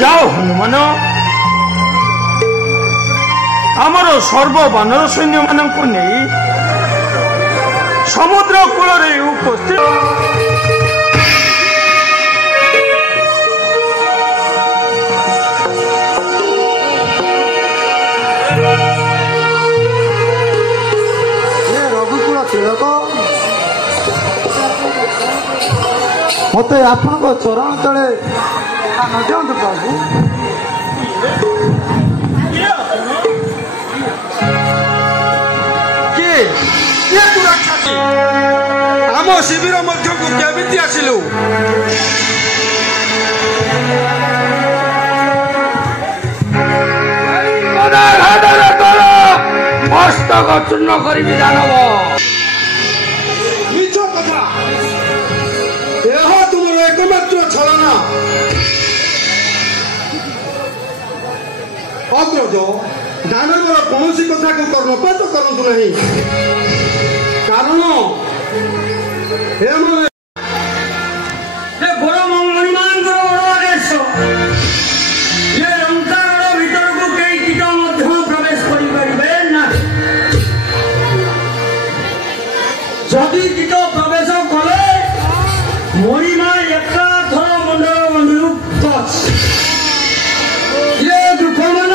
जाओ हनुमान आमर सर्व बानर सैन्य मानक नहीं समुद्र कूल उपस्थित रघुकुल तिलक मत आपण चरण तले दिंतु प्रभु आम शिविर मध्य केमिति आसिलु मस्तक चूर्ण करी दानव मिछ कथा यह तुम एकमात्र छलना अग्रज दानवर कौन कथा को कर्णपात करतु नहीं कारण जदि कीट प्रवेश कले मणिमा एकाथर मंडल मंदिर टच ये दुख मन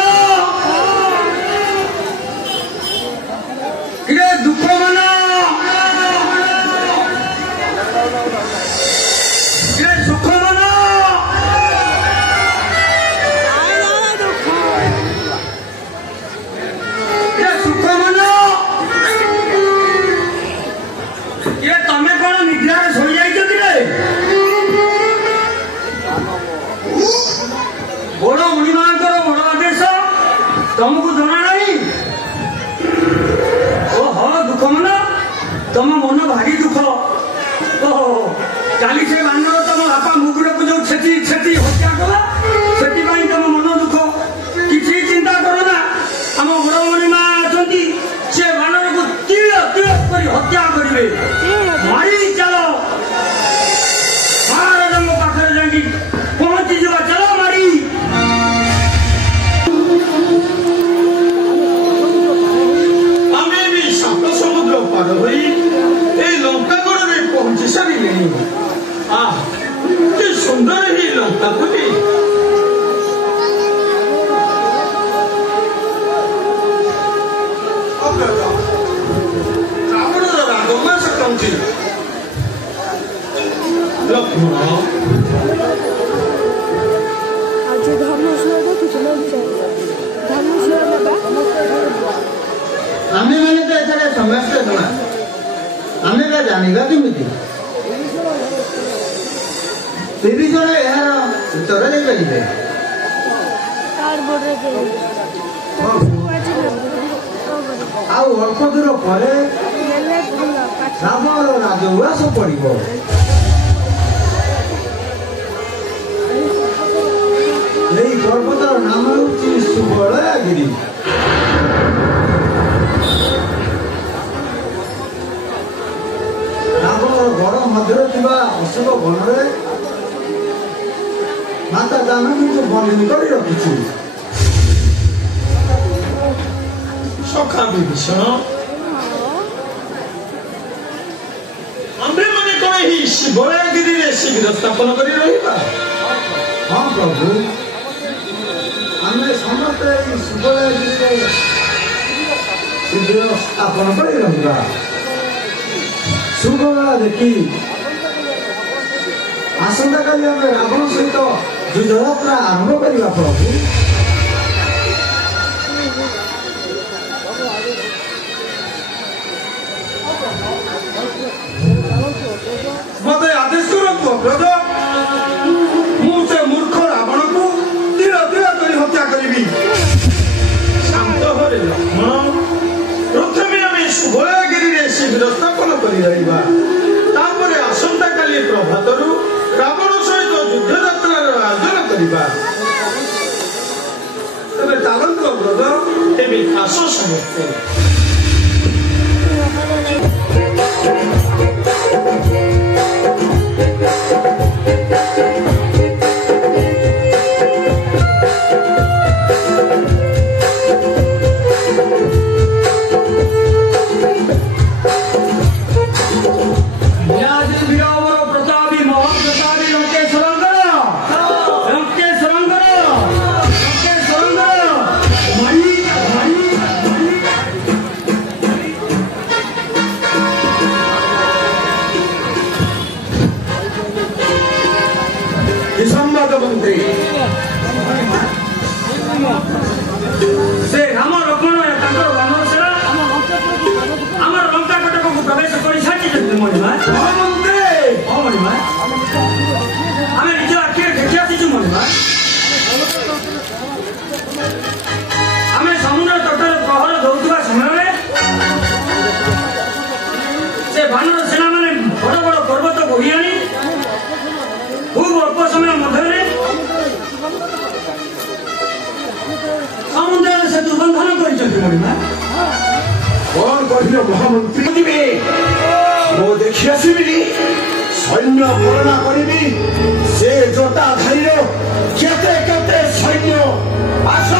ये दुख मन ये सुख मन ये सुख मन ये तमें कौन निद्रा सो जाइए बड़ मुनिमान बड़ आदेश तुमको जना नहीं ओहो दुख मन तुम मन भारी दुख ओहो काली से बानर तुम बापा मुगुड़ को जो क्षति क्षति हत्या कला से तुम मन दुख किसी चिंता करो ना आम बड़ मुनिमा अच्छा से बानर को तीर तीर कर हत्या करेंगे मारी चलो पाखे जाकि पहुंची जा चलो मारी आमे भी शांत समुद्र पार हुई लंकागढ़ में पहुंची सारे सुंदर ही लंका पुरी रावण रागमा सकती लक्ष्मण आमे मैंने तो एथरे समस्त जଣା आमे बा जानिबा केमिति विभीषण यार उत्तर दे परिबे तार बोर्डर के आउ अल्प दूर पर रावण राजउआस पड़ब यही पर्वतर नाम हूँ सुबलयागिरी रावण गड़ मध्य अशोक वन में माता जानकी को बंदी कर रखी सखा विभीषण आम्भे माने कौन ही शिवलयागिरी रे शिविर स्थापन करी रहिबा हाँ प्रभु आमे समस्त शिवलयागिरी रे शिविर स्थापन करी रहिबा शुभवेला देखी आसंता काली आमे रावण सहित युद्धयात्रा आरंभ करिबा प्रभु मत आदेश करो अग्रज मुझे मूर्ख रावण को तीर तीर कर हत्या करी शांत हरे लक्ष्मण प्रथमे आम शुभलयागिरी शिविर स्थापन कर आसंता काली प्रभातर रावण सहित युद्धयात्रार आयोजन करवा तेरे चलतु अग्रज एवं आस समस्ते मणिमा कौन कहिल महामंत्री दिवे मो देखि आसिबि सैन्य गणना करिबि से जोताधारीर केते केते सैन्य आस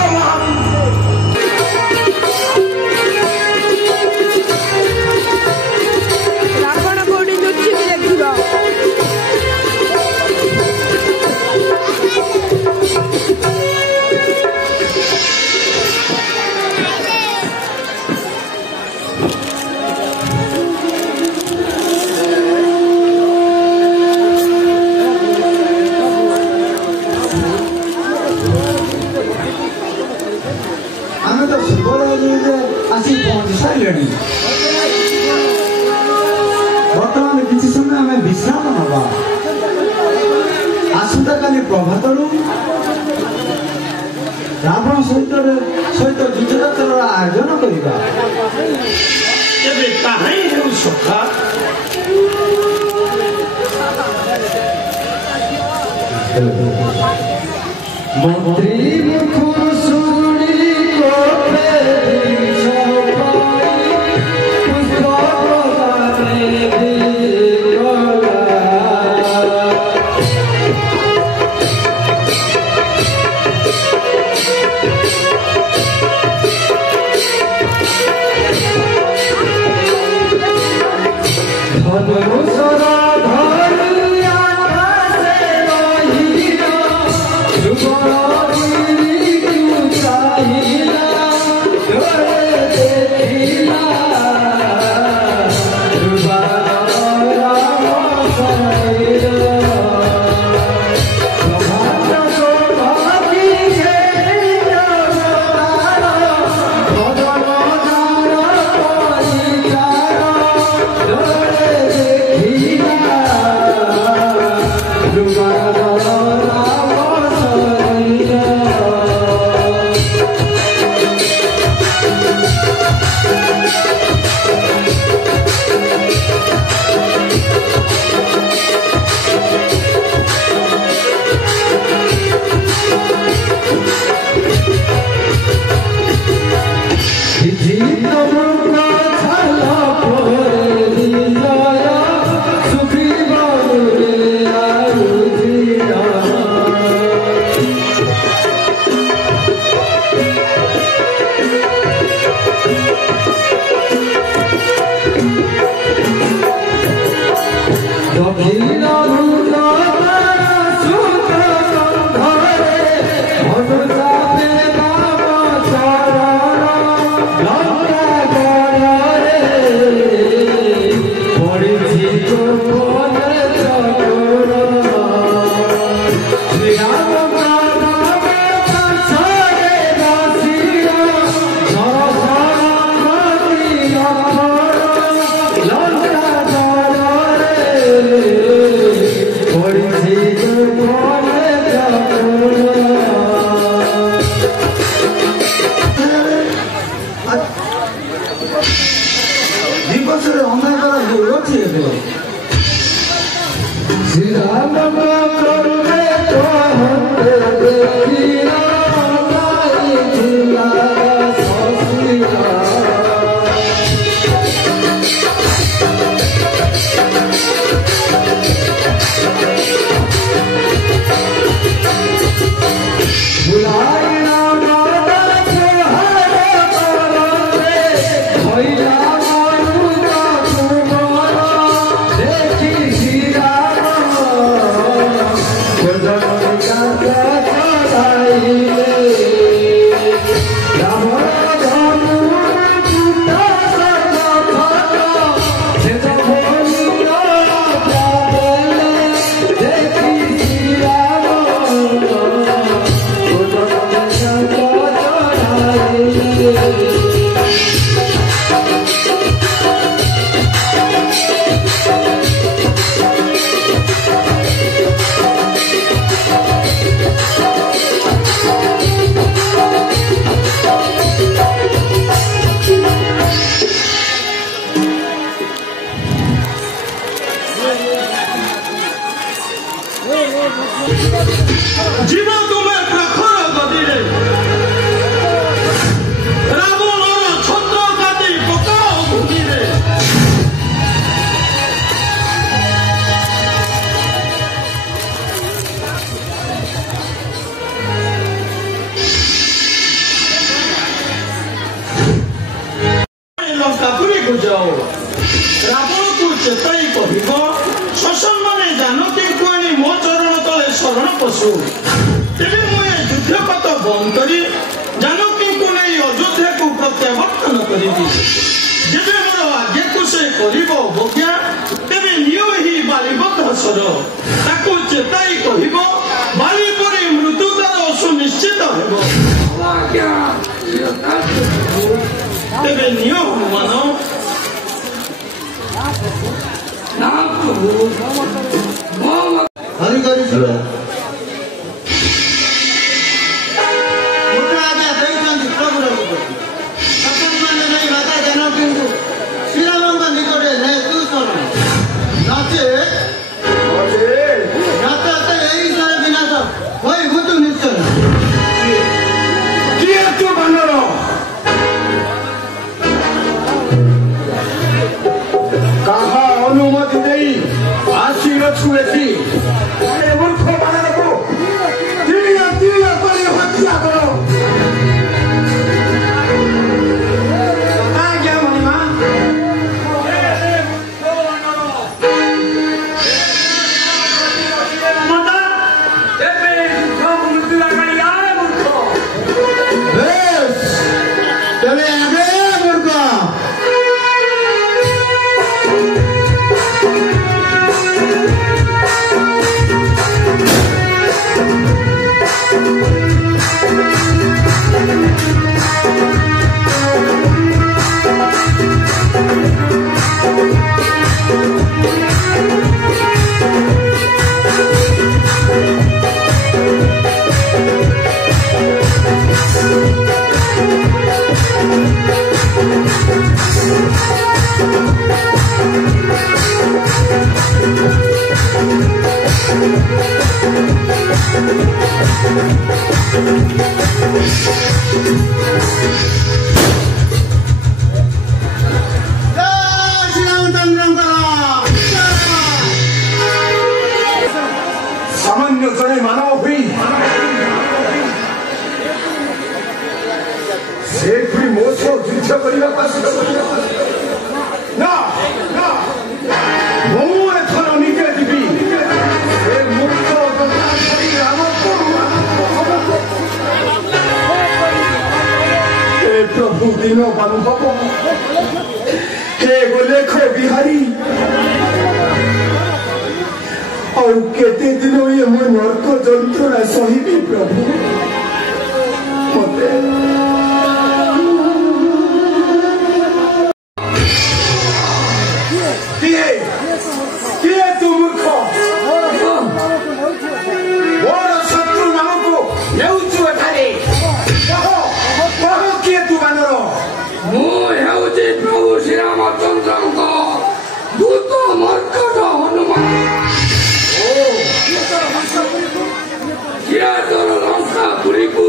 रावण कोडी लुचिबि देखिबो आसी पहुंची सारे बर्तमान किसी समय आम विश्राम नवा आसंता काली प्रभात रावण सहित युद्धयात्रार आयोजन करवा सखा मंत्री मुख सुनी को जाओ रावण को चेताई कह शोषण माने जानकी को आनी मो चरण तले शरण पशु तेरे मुझे युद्धपथ बंद करी जानकी को नहीं अयोध्या को प्रत्यावर्तन करी जेबे मोर आज्ञा को से करिबो अवज्ञा तेबे नियो ही बालिबद्ध सर ताको चेताई कहिबो बाली परि मृत्यु तार सुनिश्चित हेबो तेबे नियो हनुमान हरि करी सामान्य जड़े मानव हुई से मो सह युद्ध करने मुझे निजे जी मुक्त प्रभु दिन बानुभव हे गोलेख बिहारी और केते दिन ये मो नर्क जंत्रणा सही प्रभु मते तू मूर्ख मोर शत्रु नाम को नेउछु एठारे कह किए तू बानर मु हेउछि प्रभु श्री रामचंद्र दूत मर्कट हनुमान किया तोर लंका पुरी को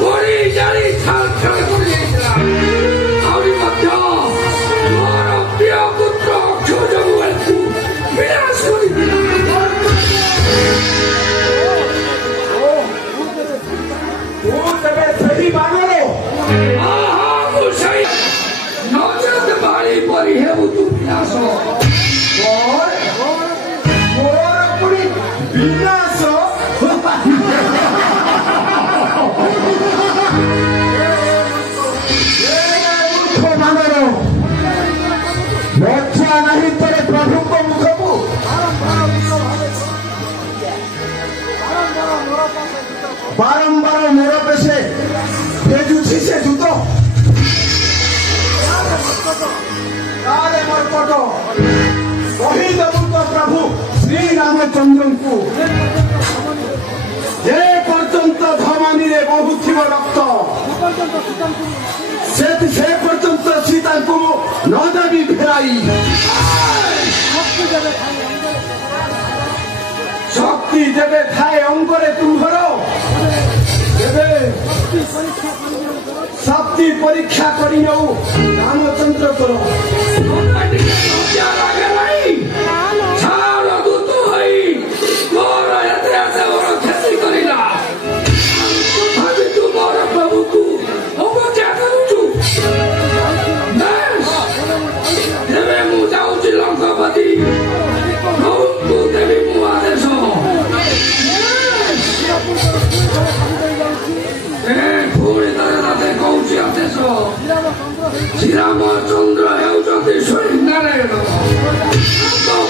गोरी जाली छाल छाल कर आउरी मध्य मोर प्रिय पुत्र अक्षय को विनाश कर तू तबे सही बानर सही नजर बाड़ी परी है वो तू विनाश मोर पुरी विनाश बानर लज्जा नहीं तेरे प्रभु को मुख को बारंबार मोर पेशे भेजुछि से दूत मर्कट कहीदेबु तो प्रभु श्री रामचंद्र को जे पर्यंत धमानी रे बहुथिब रक्त से पर्यंत सीता को न देवी फेराई शक्ति जेबे थाए अंगरे तुम्हार शक्ति परीक्षा कर रामचंद्र करो ସେନାପତି କହୁଙ୍କୁ ଦେବି ମୁଁ ଆଦେଶ ପୁଣି ଥରେ ତତେ କହୁଛି ଆଦେଶ ଶ୍ରୀରାମଚନ୍ଦ୍ର ହେଉଛନ୍ତି ସ୍ୱୟଂ ନାରାୟଣ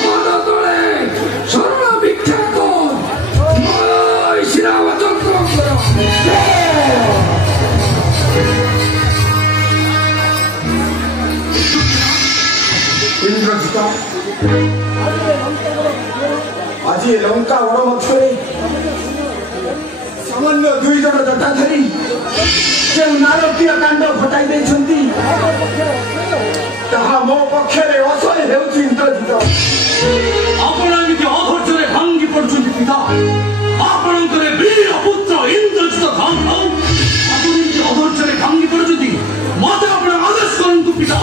ପାଦ ତଳେ ଶରଣ ଭିକ୍ଷା କର ଶ୍ରୀରାମଚନ୍ଦ୍ରଙ୍କର ଇନ୍ଦ୍ରଜିତ ଆଜି ଲଙ୍କା ବଡ଼ ମଧ୍ୟରେ ସାମାନ୍ୟ 2 ଜଣ ଜଟା ଧରି ଯେଉଁ ନାରକୀୟ କାଣ୍ଡ ଘଟାଇ ଦେଇଛନ୍ତି ତାହା ମୋ ପକ୍ଷରେ ଅସହ୍ୟ ହେଉଛି ଇନ୍ଦ୍ରଜିତ। ଆପଣ ଏମିତି ଅଧୈର୍ଯ୍ୟରେ ଭାଙ୍ଗି ପଡୁଛନ୍ତି ପିତା ଆପଣଙ୍କର ବୀର ପୁତ୍ର ଇନ୍ଦ୍ରଜିତ ଥାଉ ଥାଉ ଆପଣ ଏମିତି ଅଧୈର୍ଯ୍ୟରେ ଭାଙ୍ଗି ପଡୁଛନ୍ତି ମତେ ଆପଣ ଆଦେଶ କରନ୍ତୁ ପିତା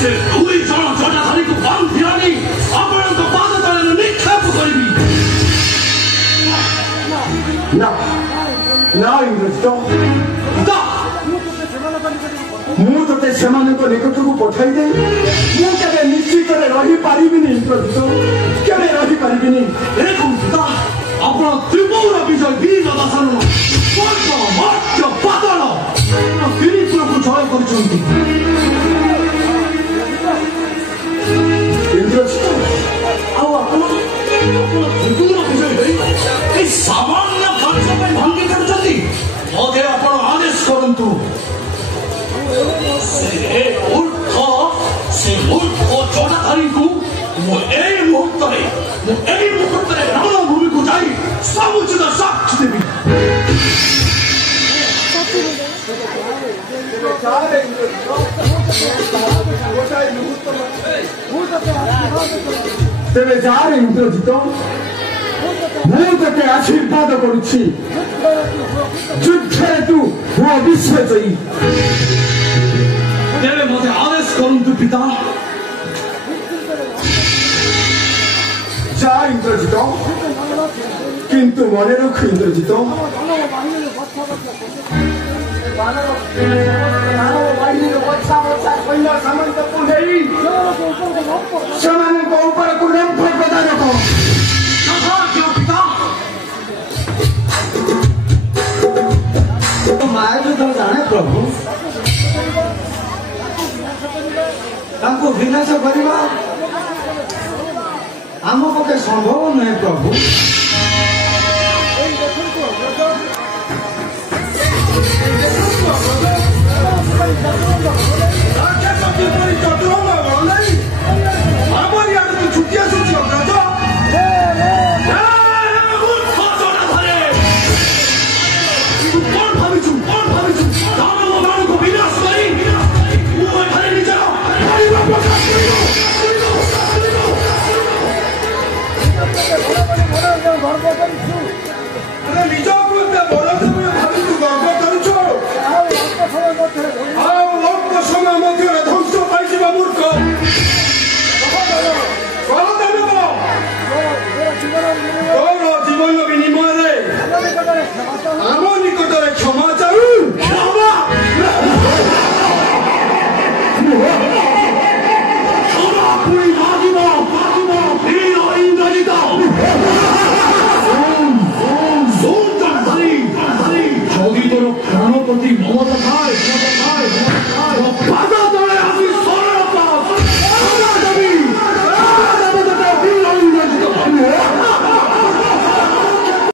ସେ 2 ଜଣ ଜଟାଧାରୀକୁ ବାନ୍ଧି ଆଣି ଆପଣଙ୍କ ପାଦ ତଳେ ନିକ୍ଷେପ କରିବି। ନା ଇନ୍ଦ୍ରଜିତ ପିତା ମୁଁ ତୋତେ ସେମାନଙ୍କ ନିକଟକୁ ପଠାଇ ଦେଇ ମୁଁ କେବେ ନିଶ୍ଚିତରେ ରହିପାରିବିନି ଇନ୍ଦ୍ରଜିତ କେବେ ରହିପାରିବିନି। ଦେଖନ୍ତୁ ପିତା ଆପଣ ତ୍ରିପୁର ବିଜୟ ବୀର ଦାସନ ସ୍ୱର୍ଗ ମର୍ତ୍ତ୍ୟ ପାତାଳ 3 ପୁରକୁ ଜୟ କରିଛନ୍ତି। ଇନ୍ଦ୍ରଜିତ ଆଉ ଆପଣ ତ୍ରିପୁର ବିଜୟ ହୋଇ এই ସାମାନ୍ୟ କାର୍ଯ୍ୟ ପାଇଁ ଭାଙ୍ଗି ପଡୁଛନ୍ତି ମତେ ଆପଣ ଆଦେଶ କରନ୍ତୁ। ସେ ମୂର୍ଖ ଜଟାଧାରୀଙ୍କୁ ମୁଁ ଏଇ ମୁହୂର୍ତ୍ତରେ ରଣଭୂମିକୁ ଯାଇ ସମୁଚିତ ସାକ୍ଷୀ ଦେବି। ତେବେ ଯାରେ ଇନ୍ଦ୍ରଜିତ ମୁଁ ତୋତେ ଆଶୀର୍ବାଦ କରୁଛି ଯୁଦ୍ଧରେ ତୁ ମୋ ବିଶ୍ୱଜୟୀ। ତେବେ ମତେ ଆଦେଶ କରନ୍ତୁ ପିତା। যা ইন্দ্রজিৎ কিন্তু মনে রখ ইন্দ্রজিৎ ସେମାନଙ୍କ ଉପରକୁ ଲମ୍ଫ ପ୍ରଦାନ କର। ମହାଯୁଦ୍ଧ ଜାଣେ ପ୍ରଭୁ ତାଙ୍କୁ ବିନାଶ କରିବା ଆମ ପକ୍ଷେ ସମ୍ଭବ ନୁହେଁ ପ୍ରଭୁ।